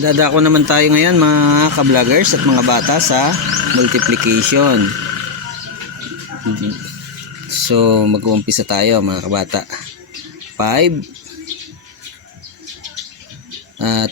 Dadako naman tayo ngayon mga ka-vloggers at mga bata sa multiplication. So mag-uumpisa tayo mga kabata. 5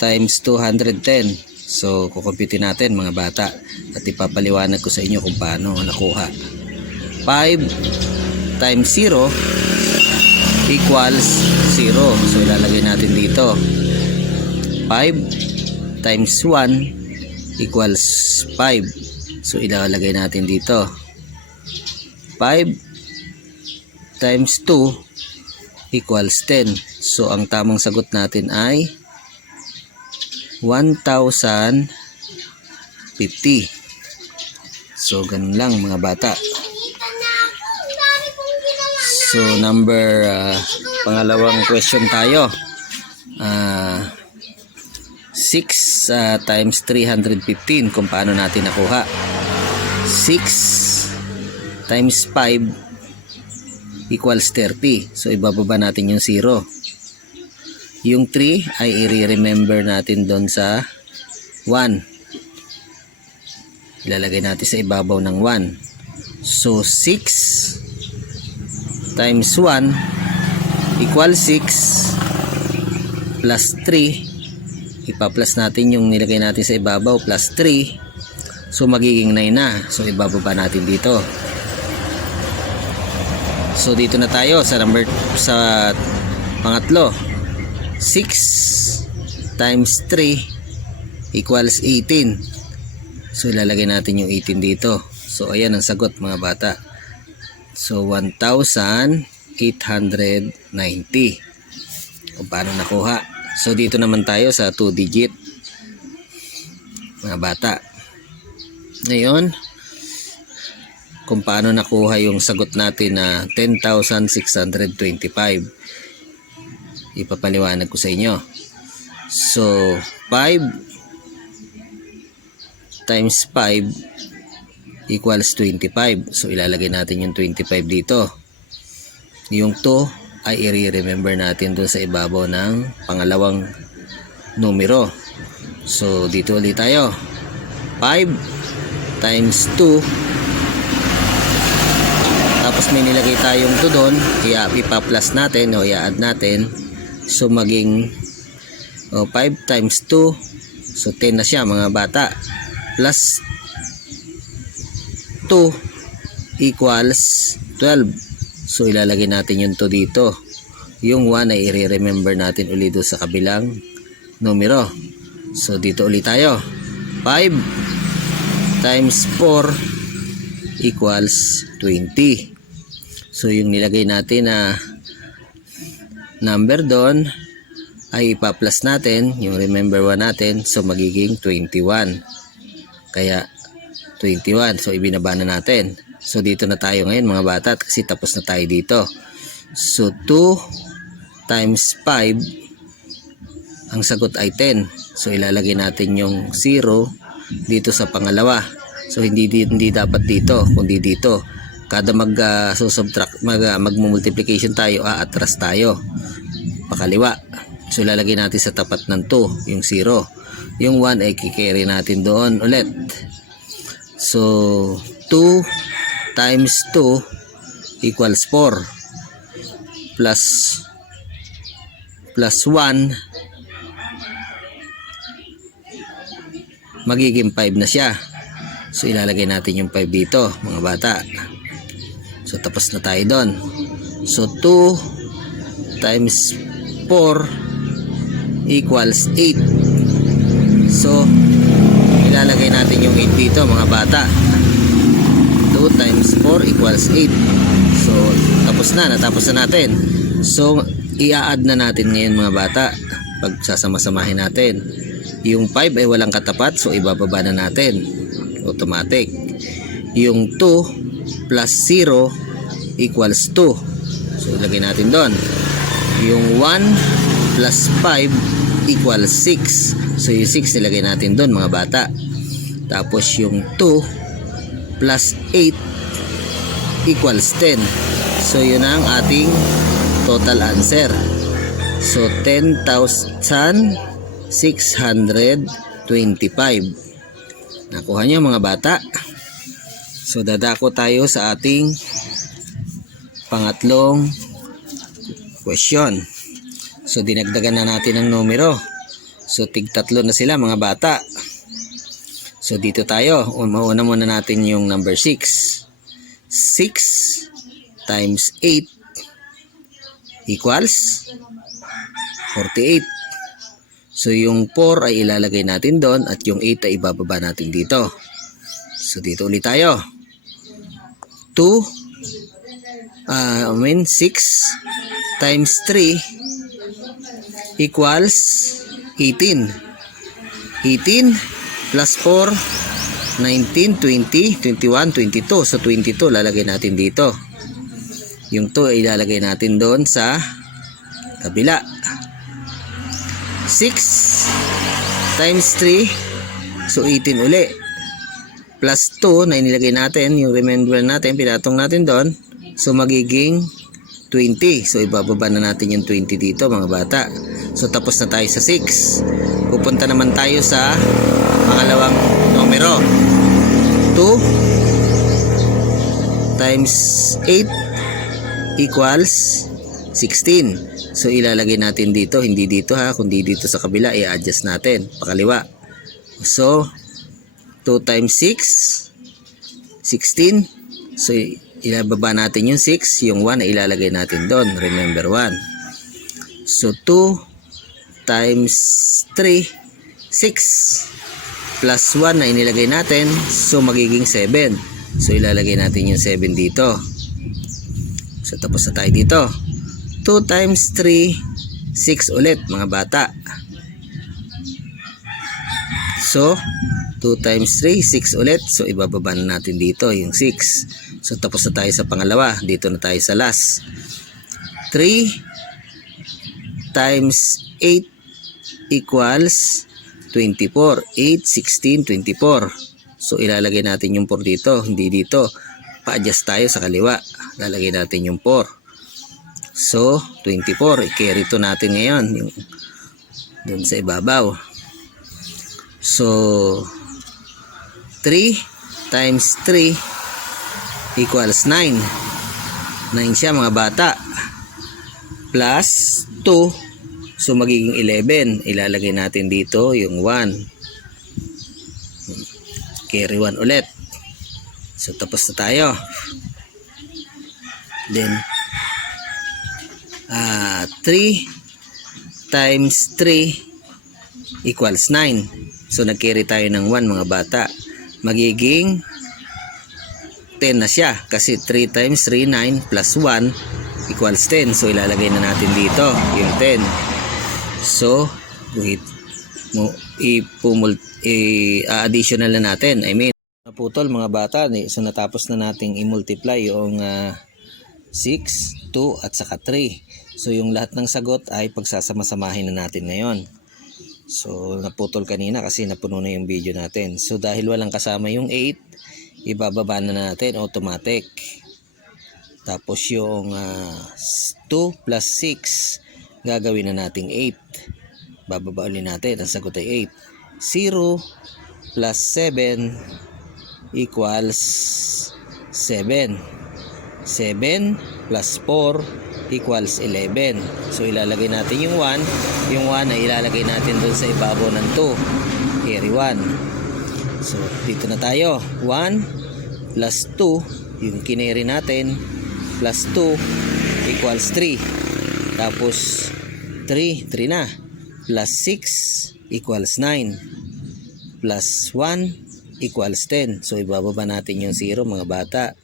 times 210. So kukumputin natin mga bata at ipapaliwanag ko sa inyo kung paano nakuha. 5 times 0 equals 0. So ilalagay natin dito. 5 times 1 equals 5. So ilalagay natin dito. 5 times 2 equals 10. So ang tamang sagot natin ay 1,050. So ganun lang mga bata. So number pangalawang question tayo. 6 times 315 kung paano natin nakuha. 6 times 5 equals 30. So ibababa natin yung 0. Yung 3 ay i-remember natin doon sa 1. Ilalagay natin sa ibabaw ng 1. So 6 times 1 equals 6 plus 3. Ipa-plus natin yung nilagay natin sa ibabaw plus 3. So magiging 9 na. So ibababa natin dito. So dito na tayo sa pangatlo. 6 times 3 equals 18. So ilalagay natin yung 18 dito. So ayan ang sagot mga bata. So 1,890. Kung paano nakuha. So dito naman tayo sa 2 digit mga bata. Ngayon kung paano nakuha yung sagot natin na 10,625. Ipapaliwanag ko sa inyo. So 5 times 5 equals 25. So ilalagay natin yung 25 dito. Yung 2 ay i-remember natin doon sa ibabaw ng pangalawang numero. So dito ulit tayo. 5 times 2, tapos may nilagay tayong 2 doon, ipa-plus natin o i-add natin. So maging 5 times 2, so 10 na siya mga bata, plus 2 equals 12. So ilalagay natin yung 2 dito. Yung 1 ay i-remember natin ulit doon sa kabilang numero. So dito ulit tayo. 5 times 4 equals 20. So yung nilagay natin na number doon ay ipa-plus natin yung remember 1 natin. So magiging 21. Kaya 21. So ibinaba na natin. So dito na tayo ngayon mga bata kasi tapos na tayo dito. So 2 times 5, ang sagot ay 10. So ilalagay natin yung 0 dito sa pangalawa. So hindi dapat dito kundi dito. Kada magmumultiplication tayo, aatras tayo pakaliwa. So ilalagay natin sa tapat ng 2 yung 0. Yung 1 ay kikerry natin doon ulit. So 2 times 2 equals 4 plus 1 magiging 5 na siya. So ilalagay natin yung 5 dito mga bata. So tapos na tayo doon. So 2 times 4 equals 8. So ilalagay natin yung 8 dito mga bata. 2 times 4 equals 8. So natapos na natin. So i-add na natin ngayon mga bata. Pag sasama-samahin natin, yung 5 ay walang katapat, so ibababa na natin automatic. Yung 2 plus 0 equals 2. So ilagay natin doon. Yung 1 plus 5 equals 6. So yung 6 ilagay natin doon mga bata. Tapos yung 2 plus 8 equals 10. So yun ang ating total answer. So 10,625 Nakuha nyo mga bata. So dadako tayo sa ating pangatlong question. So dinagdagan na natin ang numero. So tig-tatlo na sila mga bata. So dito tayo, mauna muna natin yung number 6. 6 times 8 equals 48. So yung 4 ay ilalagay natin doon at yung 8 ay ibababa natin dito. So dito ulit tayo. 6 times 3 equals 18. 18 plus 4, 19, 20, 21, 22. So 22 lalagay natin dito. Yung 2 ay ilalagay natin doon sa kabila. 6 times 3, so 18 uli. Plus 2 na inilagay natin, yung remainder natin, pinatong natin doon. So magiging 20. So ibababa na natin yung 20 dito mga bata. So tapos na tayo sa 6. Pupunta naman tayo sa pangalawang numero. 2 times 8 equals 16. So ilalagay natin dito, hindi dito ha, kundi dito sa kabila, i-adjust natin pakaliwa. So 2 times 6 16. So ilababa natin yung 6, yung 1 ay ilalagay natin doon, remember 1. So 2 times 3 6 plus 1 na inilagay natin, so magiging 7. So ilalagay natin yung 7 dito. So tapos na tayo dito. 2 times 3 6 ulit mga bata. So 2 times 3 6 ulit. So ibababa na natin dito yung 6. So tapos na tayo sa pangalawa. Dito na tayo sa last. 3 times 8 equals 24. 8, 16, 24. So ilalagay natin yung 4 dito. Hindi dito. Pa-adjust tayo sa kaliwa. Lalagay natin yung 4. So 24. I-carry to natin ngayon. Yung doon sa ibabaw. So 3 times 3 equals 9. 9 siya mga bata. Plus 2. So magiging 11. Ilalagay natin dito yung 1. Carry 1 ulit. So tapos na tayo. Then 3 times 3 equals 9. So nag-carry tayo ng 1 mga bata. Magiging 10 na siya kasi 3 times 3 9 plus 1 equals 10. So ilalagay na natin dito yung 10. So additional na natin. I mean naputol mga bata. So natapos na nating i-multiply yung 6, 2 at saka 3. So yung lahat ng sagot ay pagsasama-samahin na natin ngayon. So naputol kanina kasi napuno na yung video natin. So dahil walang kasama yung 8, ibababa na natin automatic. Tapos yung 2 plus 6 gagawin na nating 8. Bababa ulit natin. Ang sagot ay 8. 0 plus 7 equals 7. 7 plus 4 equals 11. So ilalagay natin yung 1. Yung 1 ay ilalagay natin doon sa ibabaw ng 2. Carry 1. So dito na tayo. 1 plus 2, yung kinary natin, plus 2 equals 3. Tapos 3 na. Plus 6 equals 9. Plus 1 equals 10. So ibababa natin yung 0 mga bata.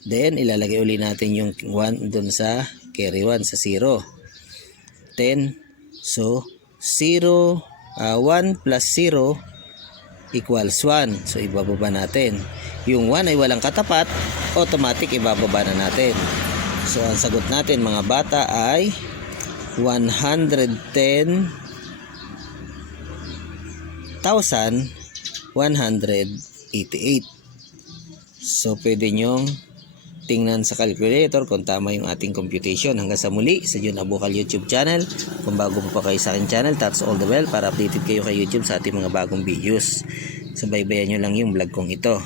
Then ilalagay uli natin yung 1 dun sa carry 1 sa 0. 10. So 0, 1 plus 0 equals 1. So ibababa natin. Yung 1 ay walang katapat, automatic ibababa na natin. So ang sagot natin mga bata ay 110,188. So pwede nyong tingnan sa calculator kung tama yung ating computation. Hanggang sa muli sa Jun Abukal YouTube channel. Kung bago po pa kayo sa akin channel, taps all the bell para updated kayo kay YouTube sa ating mga bagong videos. Subaybayan nyo lang yung vlog kong ito.